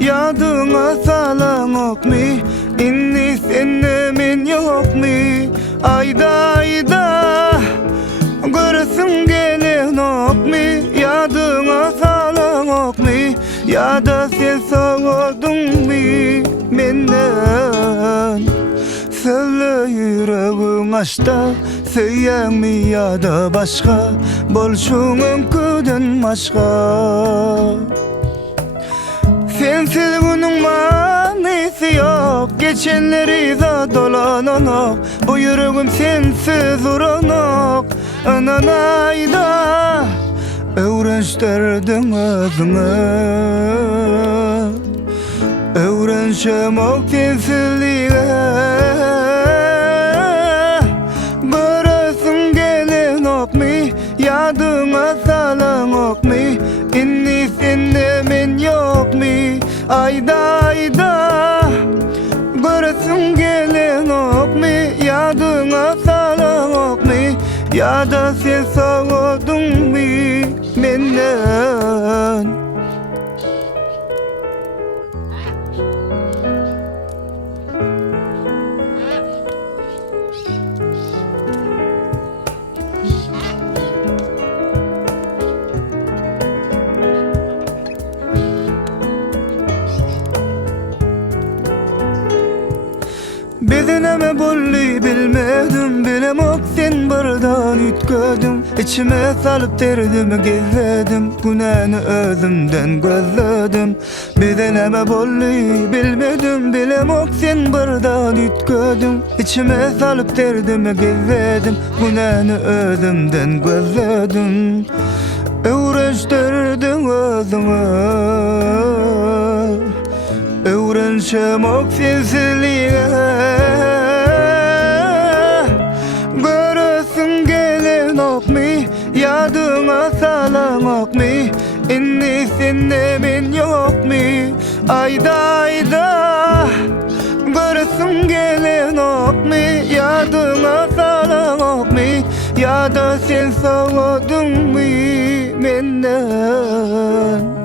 Yadıma salan ok mi? İnni sennemin yok mi? Ayda ayda görürsün gelen ok mi? Yadıma salan ok mi? Ya da sen soğudun mi menden? Söyle yüreğim açta, söyleyen mi ya da başka? Bolşunun küden başka. Sensiz bunun manisi yok, geçenleri de dolananok. Bu yüreğim sensiz uranok. Ananayda öğrençterdin özüne, öğrençem ok sensizliğe. Görürsün gelen ok mi? Yadıma salan ok mi? İnni sende men yok mi? Ayda ayda görürsün gelen ok mi? Yadıma salan ok mi? Ya da sen soğudun mi menden? Bedeneme bolli bilmedim, bilem ok sen bardan ütködüm. İçime salıp derdimi gezledim, günahını özümden gözledim. Bedeneme bolli bilmedim, bilem ok sen bardan ütködüm. İçime salıp derdimi gezledim, günahını özümden gözledim. Öğrençterdin özüme, öğrençem ok sensizliğe. Görürsün gelen ok mi? Yadıma salan ok mi? İnni sende men yok mi? Ayda ayda görürsün gelen ok mi? Yadıma salan ok mi? Ya da sen soğudun mi menden?